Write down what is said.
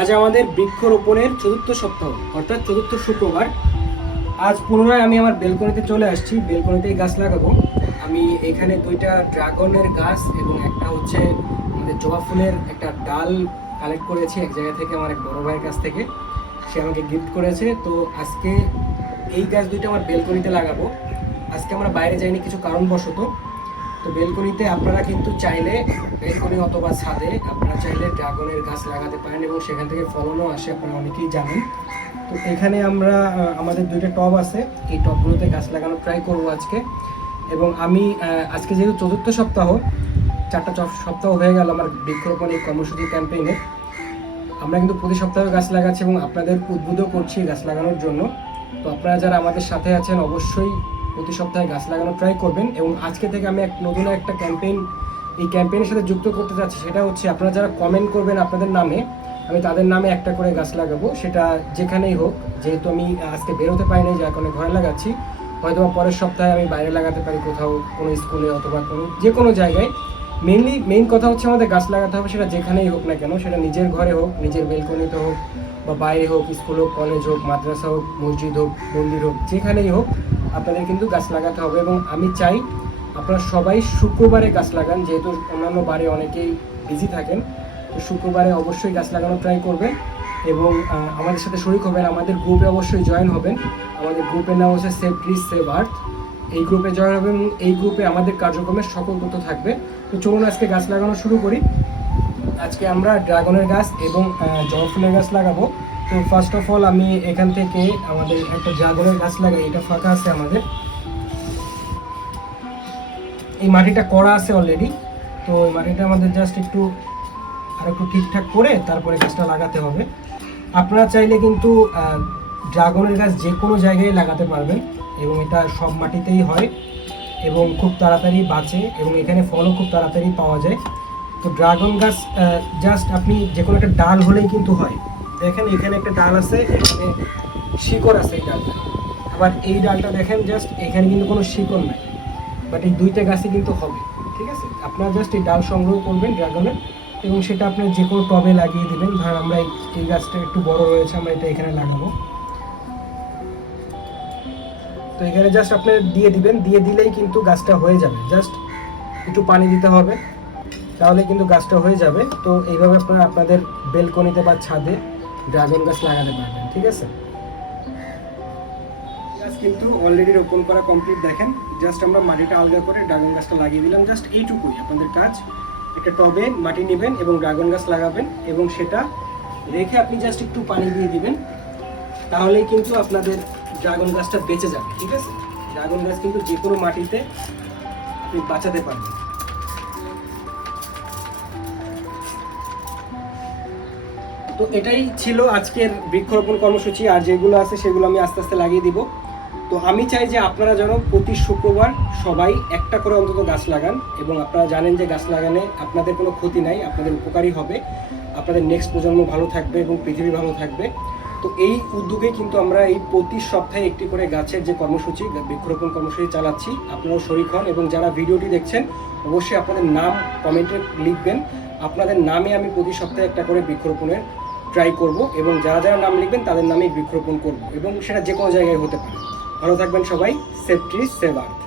আজ আমাদের বৃক্ষরোপণের চতুর্থ সপ্তাহ অর্থাৎ চতুর্থ শুক্রবার। আজ পুনরায় আমি আমার বেলকনিতে চলে আসছি, বেলকনিতেই গাছ লাগাবো। আমি এখানে দুইটা ড্রাগনের গাছ এবং একটা হচ্ছে আমাদের জবা ফুলের একটা ডাল কালেক্ট করেছি এক জায়গা থেকে, আমার এক বড় ভাইয়ের কাছ থেকে। সে আমাকে গিফট করেছে। তো আজকে এই গাছ দুইটা আমার বেলকনিতে লাগাবো। আজকে আমরা বাইরে যাইনি কিছু কারণবশত। তো বেলকনিতে আপনারা কিন্তু চাইলে বেলকনি অথবা ছাদে আপনারা চাইলে ড্রাগনের গাছ লাগাতে পারেন এবং সেখান থেকে ফলনও আসে, আপনারা অনেকেই জানেন। তো এখানে আমরা আমাদের দুইটা টব আছে, এই টবগুলোতে গাছ লাগানোর ট্রাই করবো আজকে। এবং আমি আজকে যেহেতু চতুর্থ সপ্তাহ, 4টা সপ্তাহ হয়ে গেল আমার বৃক্ষরোপণ এই কর্মসূচি ক্যাম্পেইনে। আমরা কিন্তু প্রতি সপ্তাহে গাছ লাগাচ্ছি এবং আপনাদের উদ্বুদ্ধও করছি গাছ লাগানোর জন্য। তো আপনারা যারা আমাদের সাথে আছেন অবশ্যই প্রতি সপ্তাহে গাছ লাগানো ট্রাই করবেন। এবং আজকে থেকে আমি নতুন একটা এই ক্যাম্পেইনের সাথে যুক্ত করতে চাচ্ছি। সেটা হচ্ছে আপনারা যারা কমেন্ট করবেন আপনাদের নামে, আমি তাদের নামে একটা করে গাছ লাগাবো, সেটা যেখানেই হোক। যেহেতু আমি আজকে বেরোতে পারিনি, যার কারণে ঘরে লাগাচ্ছি। হয়তো পরের সপ্তাহে আমি বাইরে লাগাতে পারি, কোথাও কোনো স্কুলে অথবা যে কোনো জায়গায়। মেইন কথা হচ্ছে আমাদের গাছ লাগাতে হবে, সেটা যেখানেই হোক না কেন, সেটা নিজের ঘরে হোক, নিজের বেলকনিতে হোক, বা বাইরে হোক, স্কুল হোক, কলেজ হোক, মাদ্রাসা হোক, মসজিদ হোক, মন্দির হোক, যেখানেই হোক আপনাদের কিন্তু গাছ লাগাতে হবে। এবং আমি চাই আপনারা সবাই শুক্রবারে গাছ লাগান, যেহেতু অন্যান্য বারে অনেকেই বিজি থাকেন। তো শুক্রবারে অবশ্যই গাছ লাগানো ট্রাই করবেন এবং আমাদের সাথে শরিক হবেন, আমাদের গ্রুপে অবশ্যই জয়েন হবেন। আমাদের গ্রুপের নাম হচ্ছে সেভ ট্রিজ সেভ আর্থ। এই গ্রুপে জয়েন হবেন এবং এই গ্রুপে আমাদের কার্যক্রমের সকল তথ্য থাকবে। তো চলুন আজকে গাছ লাগানো শুরু করি। আজকে আমরা ড্রাগনের গাছ এবং জবা ফুলের গাছ লাগাবো। তো ফার্স্ট অফ অল আমি এখান থেকে আমাদের একটা ড্রাগনের গাছ লাগাই। এটা ফাঁকা আছে আমাদের, এই মাটিটা করা আছে অলরেডি। তো এই মাটিটা আমাদের জাস্ট একটু ঠিকঠাক করে তারপরে গাছটা লাগাতে হবে। আপনারা চাইলে কিন্তু ড্রাগনের গাছ যে কোনো জায়গায় লাগাতে পারবেন এবং এটা সব মাটিতেই হয় এবং খুব তাড়াতাড়ি বাঁচে এবং এখানে ফলও খুব তাড়াতাড়ি পাওয়া যায়। তো ড্রাগন গাছ জাস্ট আপনি যে কোনো একটা ডাল হলেই কিন্তু হয়। দেখেন এখানে একটা ডাল আছে, এখানে শিকড় আছে এই ডালটা। আবার এই ডালটা দেখেন জাস্ট এখানে কিন্তু কোনো শিকড় নাই, বাট এই দুইটা গাছই কিন্তু হবে। ঠিক আছে, আপনারা জাস্ট এই ডাল সংগ্রহ করবেন ড্রাগনের এবং সেটা আপনি যে কোনো টবে লাগিয়ে দেবেন। ধর আমরা এই গাছটা একটু বড় রয়েছে, আমরা এটা এখানে লাগাবো। তো এখানে জাস্ট আপনি দিয়ে দিবেন, দিয়ে দিলেই কিন্তু গাছটা হয়ে যাবে। জাস্ট একটু পানি দিতে হবে, তাহলে কিন্তু গাছটা হয়ে যাবে। তো এইভাবে আপনারা আপনাদের বেলকনিতে বা ছাদে ড্রাগন গাছ লাগাতে পারবেন। ঠিক আছে, গাছ কিন্তু অলরেডি রোপণ করা কমপ্লিট। দেখেন জাস্ট আমরা মাটিটা আলগা করে ড্রাগন গাছটা লাগিয়ে দিলাম। জাস্ট এইটুকুই আপনাদের কাজ। একটা টবে মাটি নেবেন এবং ড্রাগন গাছ লাগাবেন এবং সেটা রেখে আপনি জাস্ট একটু পানি দিয়ে দিবেন, তাহলেই কিন্তু আপনাদের ড্রাগন গাছটা বেঁচে যাবে। ঠিক আছে, ড্রাগন গাছ কিন্তু যে কোনো মাটিতে আপনি বাঁচাতে পারবেন। তো এটাই ছিল আজকের বৃক্ষরোপণ কর্মসূচি। আর যেগুলো আছে সেগুলো আমি আস্তে আস্তে লাগিয়ে দিব। তো আমি চাই যে আপনারা যেন প্রতি শুক্রবার সবাই একটা করে অন্তত গাছ লাগান এবং আপনারা জানেন যে গাছ লাগানে আপনাদের কোনো ক্ষতি নাই, আপনাদের উপকারী হবে, আপনাদের নেক্সট প্রজন্ম ভালো থাকবে এবং পৃথিবী ভালো থাকবে। তো এই উদ্যোগে কিন্তু আমরা এই প্রতি সপ্তাহে একটি করে গাছের যে কর্মসূচি, বৃক্ষরোপণ কর্মসূচি চালাচ্ছি। আপনারাও শরিক হন এবং যারা ভিডিওটি দেখছেন অবশ্যই আপনাদের নাম কমেন্টে লিখবেন। আপনাদের নামে আমি প্রতি সপ্তাহে একটা করে বৃক্ষরোপণের ট্রাই করব এবং যারা যারা নাম লিখবেন তাদের নামেই বৃক্ষরোপণ করব এবং সেটা যে কোনো জায়গায় হতে পারে। ভালো থাকবেন সবাই। Save trees save earth.